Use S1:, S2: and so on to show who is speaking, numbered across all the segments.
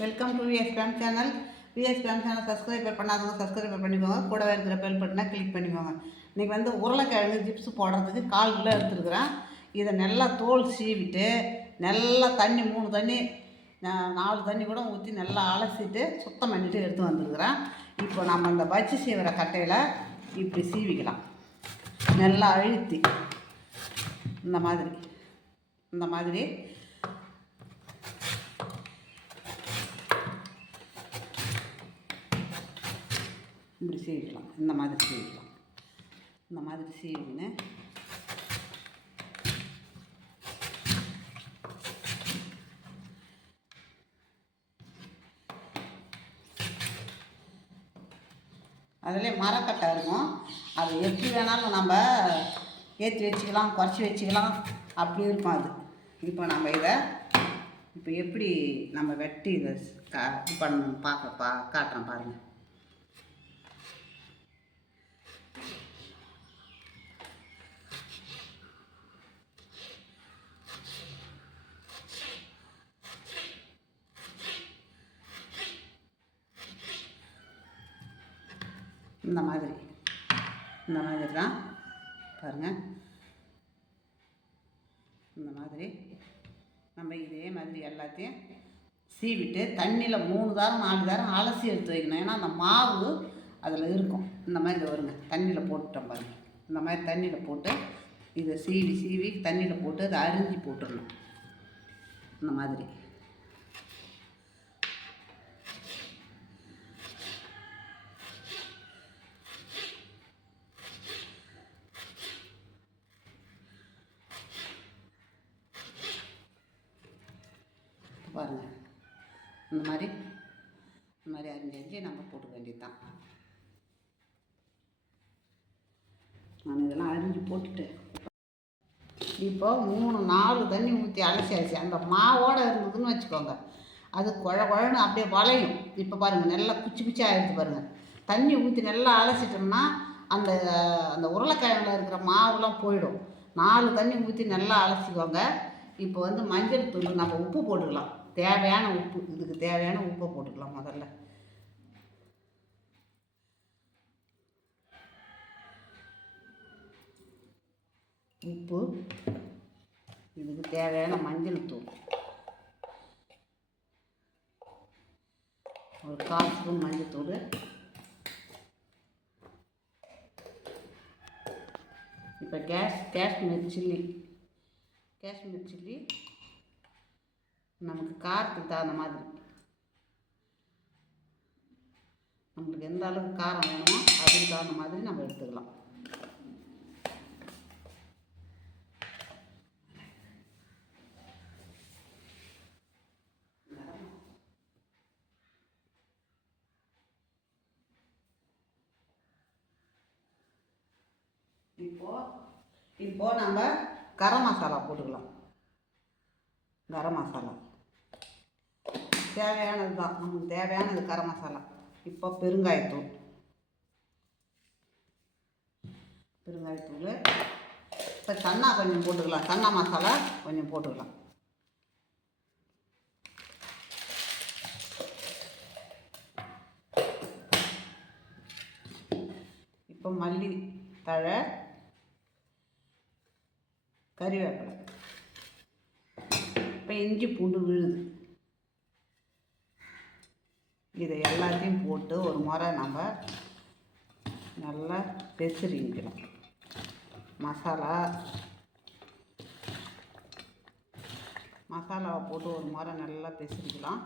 S1: Welcome to VS Fame channel VS Fame channel subscriber பண்ணாதவங்க subscriber பண்ணிக்கோங்க. கூடவே இருக்கிற பெல் பட்டனை கிளிக் பண்ணிக்கோங்க. இன்றைக்கி வந்து உருளைக்கிழங்கு ஜிப்ஸ் போடுறதுக்கு கால் கிலோ எடுத்துருக்குறேன். இதை நல்லா தோல் சீவிட்டு நல்லா தண்ணி மூணு தண்ணி நாலு தண்ணி கூட ஊற்றி நல்லா அலசிட்டு சுத்தம் பண்ணிவிட்டு எடுத்து வந்துருக்குறேன். இப்போ நம்ம இந்த பஜ்ஜி சீவிர கட்டையில் இப்படி சீவிக்கலாம். நல்லா அழுத்தி. இந்த மாதிரி. இந்த மாதிரி. இப்படி சீவிக்கலாம் இந்த மாதிரி சீவிக்கலாம் இந்த மாதிரி சீவின்னு அதில் மரக்கட்டை இருக்கும். அது எப்படி வேணாலும் நம்ம ஏற்றி வச்சுக்கலாம் குறைச்சி வச்சுக்கலாம். அப்படி இருக்கும் அது. இப்போ நம்ம இதை இப்போ எப்படி நம்ம வெட்டி இதை கா இது பண்ணணும்? பார்க்க பா காட்டுறேன் பாருங்கள் இந்த மாதிரி. இந்த மாதிரி தான். பாருங்கள் இந்த மாதிரி. நம்ம இதே மாதிரி எல்லாத்தையும் சீவிட்டு தண்ணியில் மூணு தாரம் நாலு தாரம் அலசி எடுத்து வைக்கணும். ஏன்னா அந்த மாவு அதில் இருக்கும். இந்த மாதிரி இதை வருங்க தண்ணியில் போட்டுட்டோம் பாருங்கள் இந்த மாதிரி தண்ணியில் போட்டு இதை சீவி சீவி தண்ணியில் போட்டு அதை அரிஞ்சு போட்டுடணும். இந்த மாதிரி. பாருங்கள் இந்த மாதிரி இந்த மாதிரி அரிஞ்சு அரிஞ்சு நம்ம போட்டுக்க வேண்டியது தான் நான் இதெல்லாம் அரிஞ்சு போட்டுட்டு இப்போ மூணு நாலு தண்ணி ஊற்றி அலசி அலசி அந்த மாவோடு இருந்ததுன்னு வச்சுக்கோங்க. அது குழ குழன்னு அப்படியே வளையும். இப்போ பாருங்கள் நல்லா குச்சி குச்சி ஆகிடுச்சு பாருங்கள் தண்ணி ஊற்றி நல்லா அலசிட்டோம்னா அந்த அந்த உருளைக்கிழங்குல இருக்கிற மாவுலாம் போயிடும். நாலு தண்ணி ஊற்றி நல்லா அலசிக்கோங்க. இப்போ வந்து மஞ்சள் தூள் நம்ம உப்பு போட்டுக்கலாம். தேவையான உப்பு இதுக்கு தேவையான உப்பை போட்டுக்கலாம் முதல்ல. உப்பு இதுக்கு தேவையான மஞ்சள் தூள். ஒரு கால் ஸ்பூன் மஞ்சள் தூள். இப்போ கேஷ் காஷ்மீர் சில்லி. காஷ்மீர் சில்லி நமக்கு காரத்துக்கு தகுந்த மாதிரி. நம்மளுக்கு எந்த அளவுக்கு காரம் வேணுமோ அதுக்கு தகுந்த மாதிரி நம்ம எடுத்துக்கலாம். இப்போ இப்போது நம்ம கரம் மசாலா போட்டுக்கலாம். கரம் மசாலா. தேவையானது தான் நமக்கு தேவையானது கரம் மசாலா. இப்போ பெருங்காயத்தூள். பெருங்காயத்தூள். இப்போ சன்னா கொஞ்சம் போட்டுக்கலாம். சன்னா மசாலா கொஞ்சம் போட்டுக்கலாம். இப்போ மல்லி தழை கறிவேப்பிலை. இப்போ இஞ்சி பூண்டு விழுது. இதை எல்லாத்தையும் போட்டு ஒரு முறை நம்ம நல்லா பெசரிக்கலாம் மசாலா. மசாலாவை போட்டு ஒரு முறை நல்லா பெசரிக்கலாம்.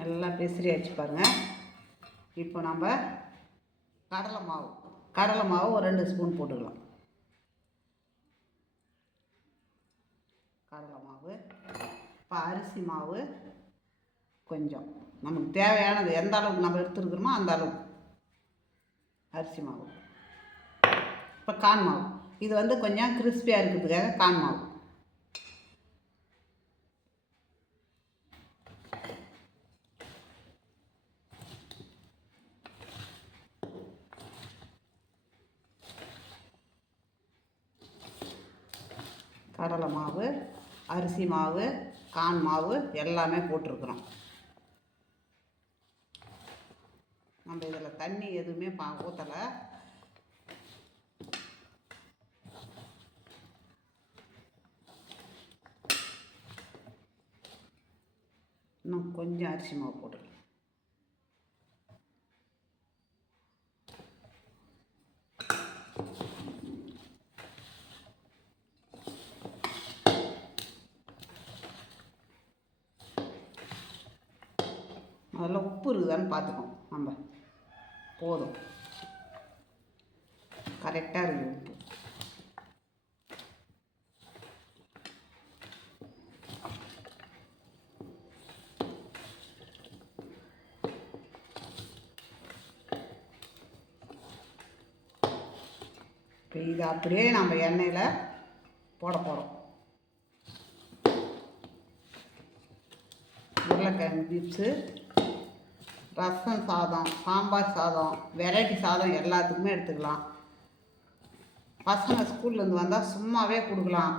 S1: நல்லா பெசரியாச்சு பாருங்கள் இப்போ நம்ம கடலை மாவு. கடலை மாவு ஒரு ரெண்டு ஸ்பூன் போட்டுக்கலாம். கடலை மாவு இப்போ அரிசி மாவு கொஞ்சம். நமக்கு தேவையானது எந்த அளவுக்கு நம்ம எடுத்துருக்குறோமோ அந்த அளவுக்கு அரிசி மாவு. இப்போ கான் மாவு. இது வந்து கொஞ்சம் கிறிஸ்பியாக இருக்கிறதுக்காக கான் மாவு. கடலை மாவு அரிசி மாவு கான் மாவு எல்லாமே போட்டிருக்குறோம். நம்ம இதில் தண்ணி எதுவுமே பா ஊற்றலை இன்னும் கொஞ்சம் அரிசி மாவு போட்டுக்கலாம். முதல்ல பார்த்துக்கோம் நம்ம போதும். கரெக்டாக இருக்குது உப்பு இப்போ இது அப்படியே நம்ம எண்ணெயில் போட போகிறோம் உருளைக்கிழங்கு சிப்ஸு ரசம் சாதம் சாம்பார் சாதம் வெரைட்டி சாதம் எல்லாத்துக்குமே எடுத்துக்கலாம். பசங்க ஸ்கூல்லேருந்து வந்தால் சும்மாவே கொடுக்கலாம்.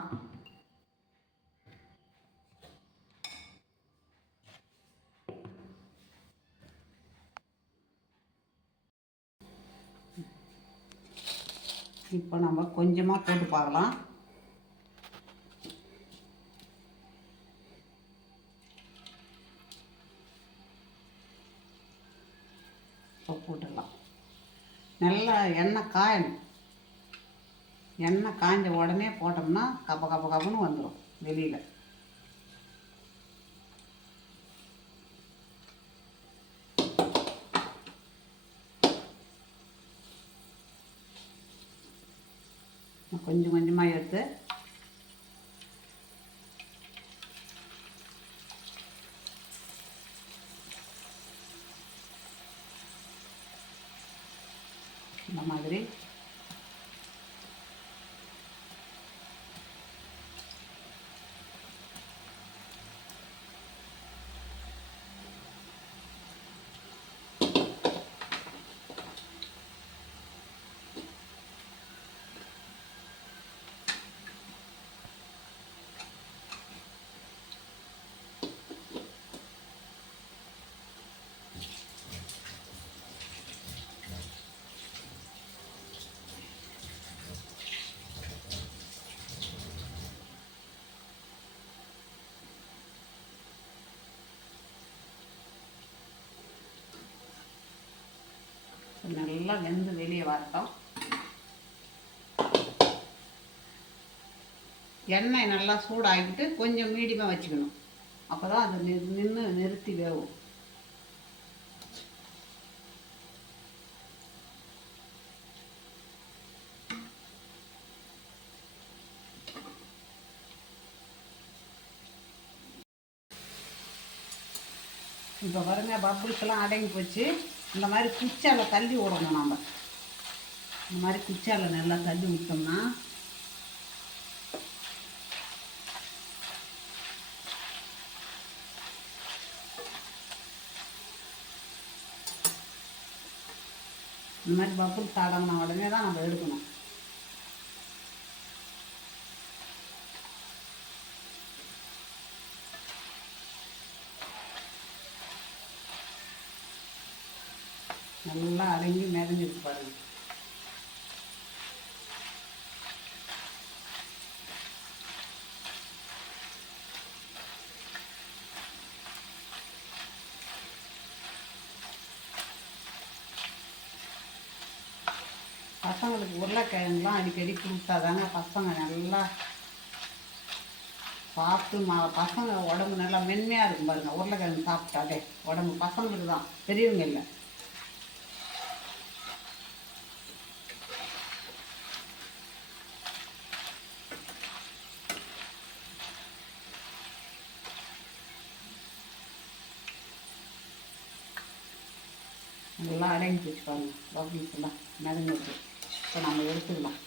S1: இப்போ நம்ம கொஞ்சமாக போட்டு பார்க்கலாம் இப்போ போட்டுடலாம் நல்லா எண்ணெய் காயணும். எண்ணெய் காய்ஞ்ச உடனே போட்டோம்னா கப்ப கப்ப கப்பன்னு வந்துடும் வெளியில். கொஞ்சம் கொஞ்சமாக எடுத்து இந்த மாதிரி நல்லா வெந்து வெளியே வரட்டும். எண்ணெய் நல்லா சூடாகிட்டு கொஞ்சம் மீடியமாக வச்சுக்கணும். அப்போ தான் அது நின்று நிறுத்தி வேகும் இப்போ பாருங்கள் பப்புள்ஸ் எல்லாம் அடங்கி போச்சு. இந்த மாதிரி குச்சால தள்ளி விடணும் நம்ம இந்த மாதிரி குச்சால நல்லா தள்ளி விட்டோம்னா இந்த மாதிரி பப்புள் அடங்கின உடனே தான் நம்ம எடுக்கணும். நல்லா அடங்கி மிதந்துருக்கு பாருங்க. பசங்களுக்கு உருளைக்கிழங்குலாம் அடிக்கடி கொடுத்தாதாங்க பசங்க நல்லா சாப்பிட்டு மா பசங்க உடம்பு நல்லா மென்மையாக இருக்கும் பாருங்க. உருளைக்கிழங்கு சாப்பிட்டாலே உடம்பு பசங்களுக்கு தான் பெரியவங்க இல்லை நல்லா அடங்கி போச்சு பாருங்கள் பப்ளிஸ் எல்லாம் இப்போ நம்ம எடுத்துக்கலாம்.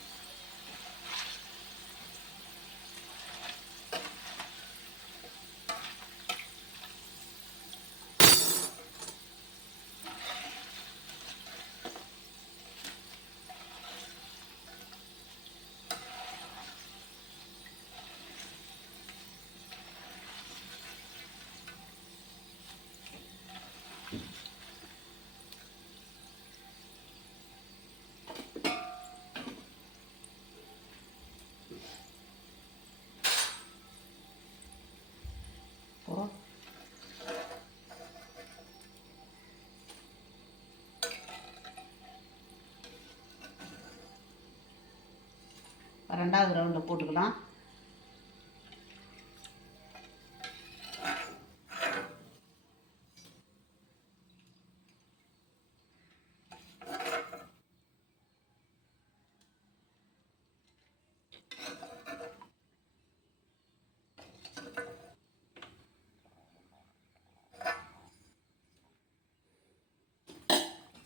S1: ரெண்டாவது ரவுண்டில் போட்டுக்கலாம்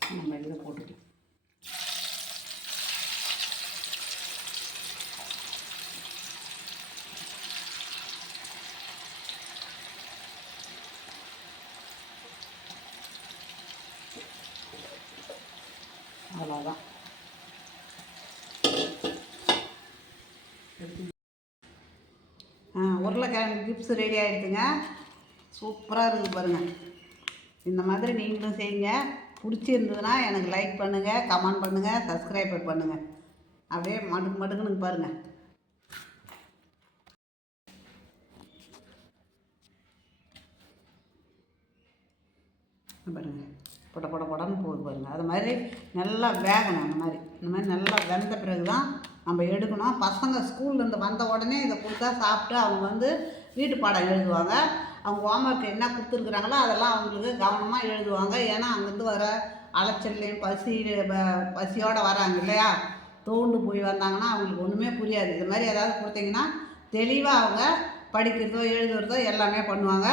S1: நம்ம இதில் போட்டுக்கலாம் அவ்வளோதான் ஆ உருளைக்கிழங்கு கிப்ஸ் ரெடி ஆகிடுதுங்க சூப்பராக இருக்குது பாருங்கள் இந்த மாதிரி நீங்களும் செய்யுங்க. பிடிச்சிருந்ததுன்னா எனக்கு லைக் பண்ணுங்கள் கமெண்ட் பண்ணுங்கள் சப்ஸ்கிரைபர் பண்ணுங்கள் அப்படியே மடுக்கு மடுக்குன்னு பாருங்கள் பாருங்க. பொட பொட பொடன்னு போகுது பாருங்கள் அது மாதிரி நல்லா வேகணும் அந்த மாதிரி. இந்த மாதிரி நல்லா வெந்த பிறகு தான் நம்ம எடுக்கணும். பசங்க ஸ்கூல்லேருந்து வந்த உடனே இதை கொடுத்தா சாப்பிட்டு அவங்க வந்து வீட்டு பாடம் எழுதுவாங்க. அவங்க ஹோம்ஒர்க் என்ன கொடுத்துருக்குறாங்களோ அதெல்லாம் அவங்களுக்கு கவனமாக எழுதுவாங்க. ஏன்னா அங்கேருந்து வர அலைச்சல்லையும் பசி ப- பசியோடு வராங்க இல்லையா? தோண்டு போய் வந்தாங்கன்னா அவங்களுக்கு ஒன்றுமே புரியாது. இது மாதிரி ஏதாவது கொடுத்தீங்கன்னா தெளிவாக அவங்க படிக்கிறதோ எழுதுறதோ எல்லாமே பண்ணுவாங்க.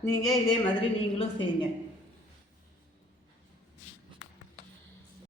S1: நீங்கள் இதே மாதிரி நீங்களும் செய்யுங்க.